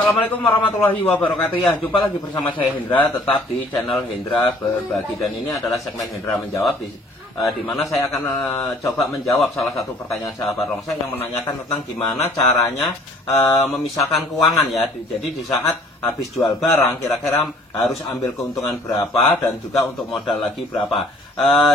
Assalamualaikum warahmatullahi wabarakatuh. Ya, jumpa lagi bersama saya Hendra, tetap di channel Hendra Berbagi. Dan ini adalah segmen Hendra Menjawab, di mana saya akan coba menjawab salah satu pertanyaan sahabat Rongsek yang menanyakan tentang gimana caranya memisahkan keuangan ya. Jadi di saat habis jual barang, kira-kira harus ambil keuntungan berapa dan juga untuk modal lagi berapa.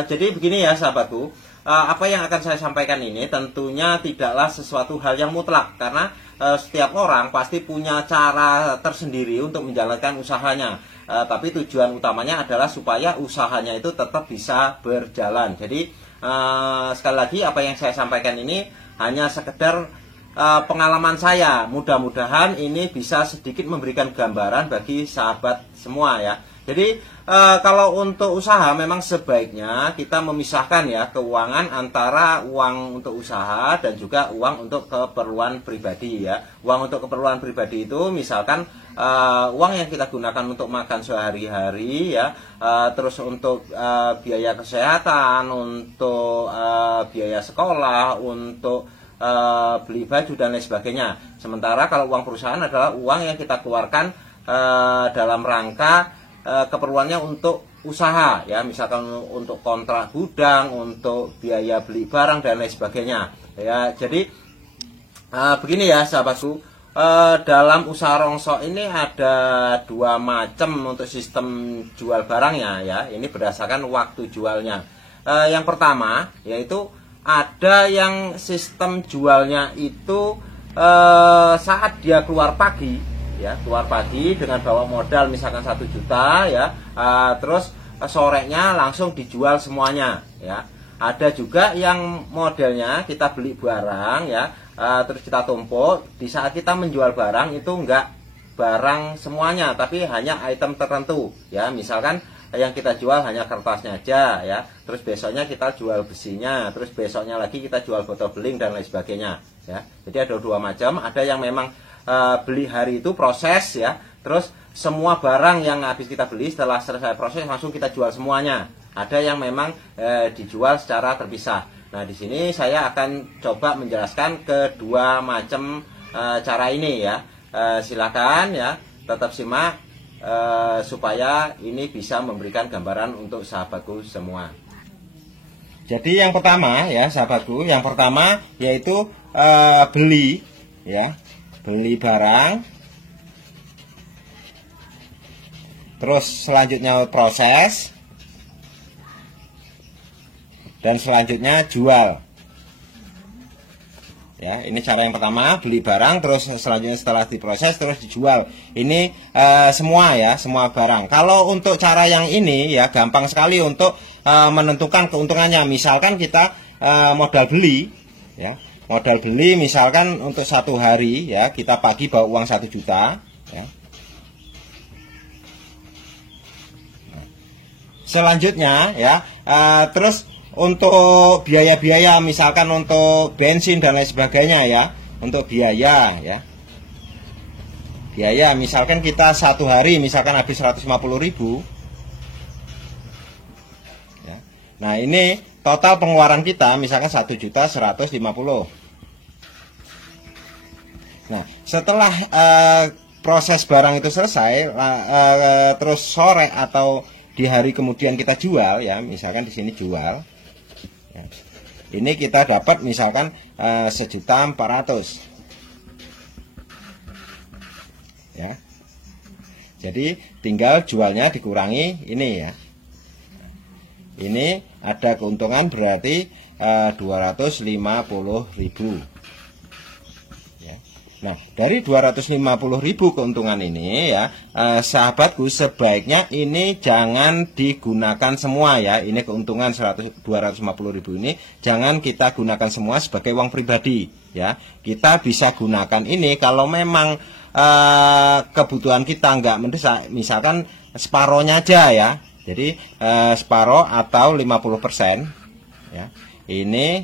Jadi begini ya sahabatku, apa yang akan saya sampaikan ini tentunya tidaklah sesuatu hal yang mutlak, karena setiap orang pasti punya cara tersendiri untuk menjalankan usahanya. Tapi tujuan utamanya adalah supaya usahanya itu tetap bisa berjalan. Jadi sekali lagi, apa yang saya sampaikan ini hanya sekedar pengalaman saya. Mudah-mudahan ini bisa sedikit memberikan gambaran bagi sahabat semua ya. Jadi kalau untuk usaha memang sebaiknya kita memisahkan ya keuangan antara uang untuk usaha dan juga uang untuk keperluan pribadi ya. Uang untuk keperluan pribadi itu misalkan uang yang kita gunakan untuk makan sehari-hari ya, terus untuk biaya kesehatan, untuk biaya sekolah, untuk beli baju dan lain sebagainya. Sementara kalau uang perusahaan adalah uang yang kita keluarkan dalam rangka keperluannya untuk usaha ya, misalkan untuk kontrak gudang, untuk biaya beli barang dan lain sebagainya ya. Jadi begini ya sahabatku, dalam usaha rongsok ini ada dua macam untuk sistem jual barangnya ya. Ini berdasarkan waktu jualnya. Yang pertama yaitu ada yang sistem jualnya itu saat dia keluar pagi ya, keluar pagi dengan bawa modal misalkan 1 juta ya, terus sorenya langsung dijual semuanya ya. Ada juga yang modelnya kita beli barang ya, terus kita tumpuk. Di saat kita menjual barang itu enggak barang semuanya, tapi hanya item tertentu ya. Misalkan yang kita jual hanya kertasnya aja ya, terus besoknya kita jual besinya, terus besoknya lagi kita jual botol beling dan lain sebagainya ya. Jadi ada dua macam. Ada yang memang beli hari itu proses ya, terus semua barang yang habis kita beli setelah selesai proses langsung kita jual semuanya. Ada yang memang dijual secara terpisah. Nah, di sini saya akan coba menjelaskan kedua macam cara ini ya. Silakan ya, tetap simak supaya ini bisa memberikan gambaran untuk sahabatku semua. Jadi yang pertama ya sahabatku, yang pertama yaitu beli ya. Beli barang, terus selanjutnya proses, dan selanjutnya jual ya. Ini cara yang pertama, beli barang, terus selanjutnya setelah diproses terus dijual. Ini semua ya, semua barang. Kalau untuk cara yang ini ya gampang sekali untuk menentukan keuntungannya. Misalkan kita modal beli ya, modal beli misalkan untuk 1 hari ya, kita pagi bawa uang 1 juta ya. Selanjutnya ya, terus untuk biaya-biaya misalkan untuk bensin dan lain sebagainya ya, untuk biaya ya, biaya misalkan kita 1 hari misalkan habis 150.000 ya. Nah, ini total pengeluaran kita misalkan 1.150.000. Nah, setelah proses barang itu selesai, terus sore atau di hari kemudian kita jual ya, misalkan di sini jual ya. Ini kita dapat misalkan 1.400.000 ya. Jadi tinggal jualnya dikurangi ini ya. Ini ada keuntungan berarti 250.000 ya. Nah, dari 250.000 keuntungan ini ya, sahabatku, sebaiknya ini jangan digunakan semua ya. Ini keuntungan 250.000 ini jangan kita gunakan semua sebagai uang pribadi ya. Kita bisa gunakan ini kalau memang kebutuhan kita nggak mendesak, misalkan separohnya aja ya. Jadi separoh atau 50% ya. Ini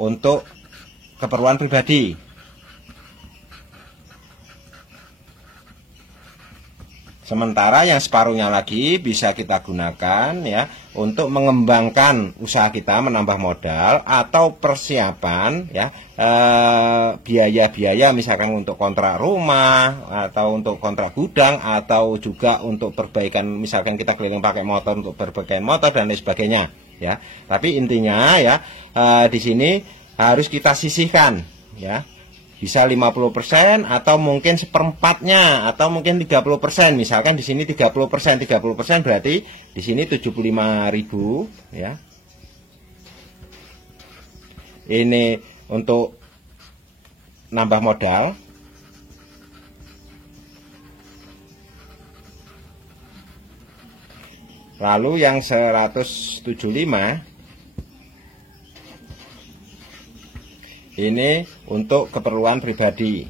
untuk keperluan pribadi. Sementara yang separuhnya lagi bisa kita gunakan ya untuk mengembangkan usaha kita, menambah modal atau persiapan ya, biaya-biaya misalkan untuk kontrak rumah atau untuk kontrak gudang atau juga untuk perbaikan, misalkan kita keliling pakai motor untuk perbaikan motor dan lain sebagainya ya. Tapi intinya ya, di sini harus kita sisihkan ya. Bisa 50% atau mungkin seperempatnya atau mungkin 30%. Misalkan di sini 30%, 30% berarti di sini 75.000 ya. Ini untuk nambah modal. Lalu yang 175 ini untuk keperluan pribadi.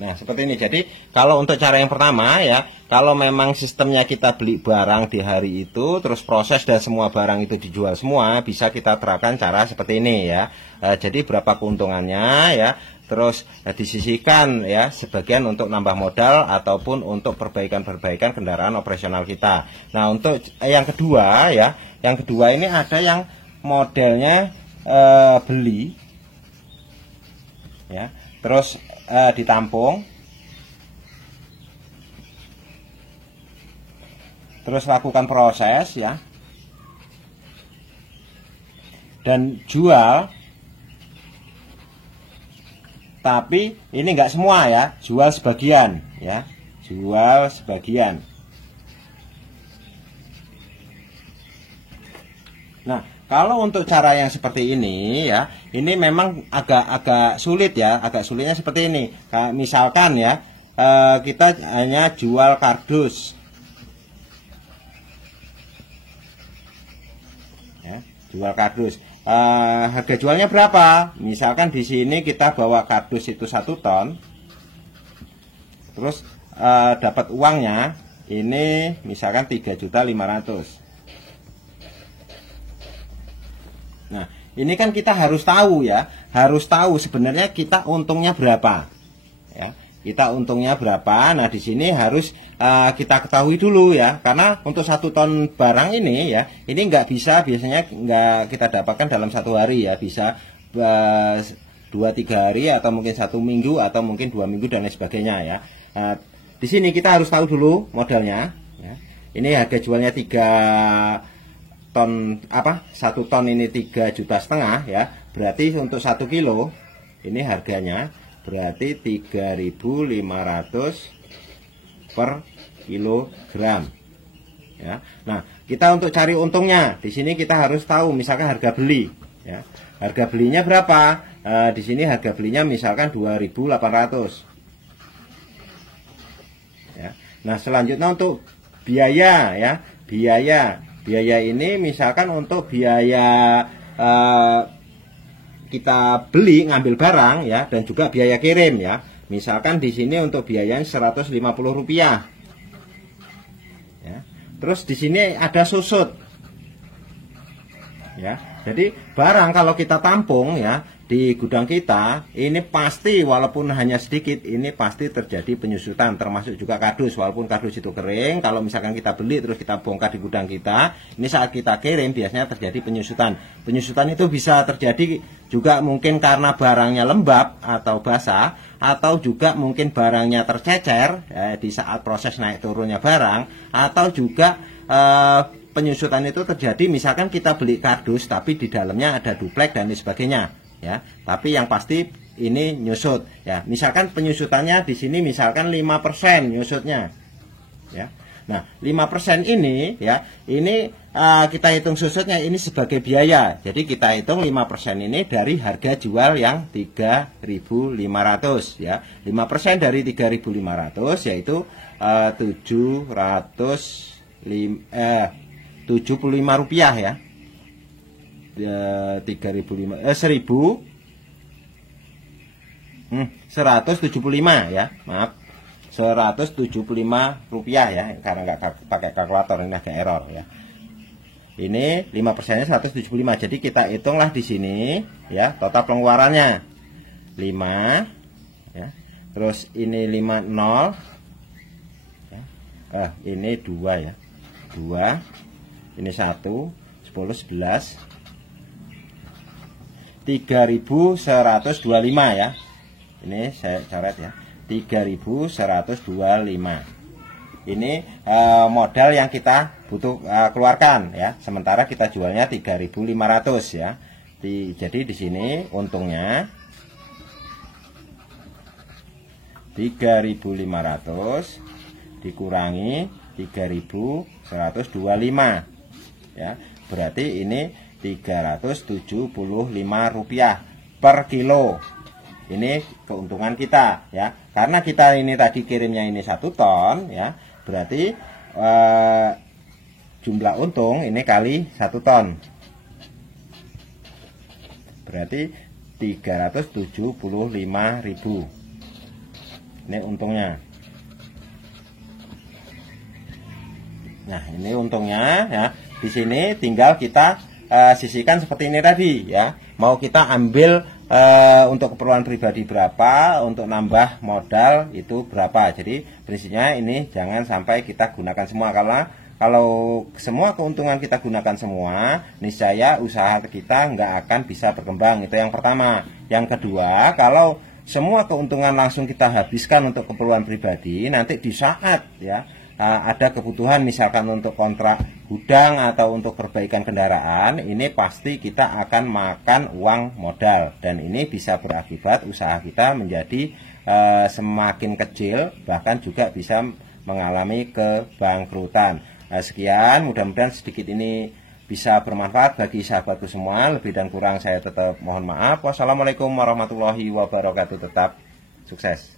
Nah, seperti ini. Jadi, kalau untuk cara yang pertama ya, kalau memang sistemnya kita beli barang di hari itu, terus proses dan semua barang itu dijual semua, bisa kita terapkan cara seperti ini ya. Jadi, berapa keuntungannya ya, terus disisihkan ya sebagian untuk nambah modal ataupun untuk perbaikan-perbaikan kendaraan operasional kita. Nah, untuk yang kedua ya, yang kedua ini ada yang modelnya beli ya, terus ditampung, terus lakukan proses ya, dan jual. Tapi ini enggak semua ya, jual sebagian ya, jual sebagian. Nah, kalau untuk cara yang seperti ini ya, ini memang agak sulit ya, agak sulitnya seperti ini. Misalkan ya, kita hanya jual kardus, ya, jual kardus. Harga jualnya berapa? Misalkan di sini kita bawa kardus itu 1 ton, terus dapat uangnya ini misalkan 3.500.000. Nah, ini kan kita harus tahu ya, harus tahu sebenarnya kita untungnya berapa, ya. Kita untungnya berapa? Nah, di sini harus kita ketahui dulu ya, karena untuk 1 ton barang ini ya, ini nggak bisa, biasanya nggak kita dapatkan dalam 1 hari ya, bisa 2-3 hari atau mungkin 1 minggu atau mungkin 2 minggu dan lain sebagainya ya. Di sini kita harus tahu dulu modalnya. Ya. Ini harga jualnya 3 ton 1 ton ini 3,5 juta ya. Berarti untuk 1 kilo ini harganya berarti 3.500 per kilogram ya. Nah, kita untuk cari untungnya di sini kita harus tahu misalkan harga beli ya. Harga belinya berapa? Di sini harga belinya misalkan 2.800 ya. Nah, selanjutnya untuk biaya ya. Biaya ini misalkan untuk biaya kita beli ngambil barang ya, dan juga biaya kirim ya. Misalkan di sini untuk biayanya Rp150 ya. Terus di sini ada susut ya. Jadi barang kalau kita tampung ya di gudang kita, ini pasti walaupun hanya sedikit, ini pasti terjadi penyusutan, termasuk juga kardus. Walaupun kardus itu kering, kalau misalkan kita beli terus kita bongkar di gudang kita, ini saat kita kirim biasanya terjadi penyusutan. Penyusutan itu bisa terjadi juga mungkin karena barangnya lembab atau basah, atau juga mungkin barangnya tercecer di saat proses naik turunnya barang, atau juga penyusutan itu terjadi misalkan kita beli kardus tapi di dalamnya ada duplek dan lain sebagainya ya. Tapi yang pasti ini nyusut ya. Misalkan penyusutannya di sini misalkan 5% nyusutnya ya. Nah, 5% ini ya, ini kita hitung susutnya ini sebagai biaya. Jadi kita hitung 5% ini dari harga jual yang 3.500 ya. 5% dari 3.500 yaitu 75 rupiah ya. 175 ya, maaf, 175 rupiah ya, karena nggak pakai kalkulator, ini agak error ya. Ini 5%-nya 175, jadi kita hitunglah di sini ya, total pengeluarannya 5 ya, terus ini 50 ya. Ini 2 ya, 2, ini 1, 10, 11, 3125 ya. Ini saya coret ya, 3125. Ini modal yang kita butuh keluarkan ya. Sementara kita jualnya 3.500 ya. Jadi di sini untungnya 3.500 dikurangi 3.125 ya. Berarti ini Rp375 per kilo. Ini keuntungan kita ya. Karena kita ini tadi kirimnya ini 1 ton ya. Berarti jumlah untung ini kali 1 ton. Berarti 375.000. Ini untungnya. Nah, ini untungnya ya. Di sini tinggal kita sisihkan seperti ini tadi ya. Mau kita ambil untuk keperluan pribadi berapa, untuk nambah modal itu berapa. Jadi prinsipnya ini jangan sampai kita gunakan semua, karena kalau semua keuntungan kita gunakan semua, niscaya usaha kita nggak akan bisa berkembang. Itu yang pertama. Yang kedua, kalau semua keuntungan langsung kita habiskan untuk keperluan pribadi, nanti di saat ya ada kebutuhan misalkan untuk kontrak gudang atau untuk perbaikan kendaraan, ini pasti kita akan makan uang modal, dan ini bisa berakibat usaha kita menjadi semakin kecil, bahkan juga bisa mengalami kebangkrutan. Sekian, mudah-mudahan sedikit ini bisa bermanfaat bagi sahabatku semua. Lebih dan kurang saya tetap mohon maaf. Wassalamualaikum warahmatullahi wabarakatuh. Tetap sukses.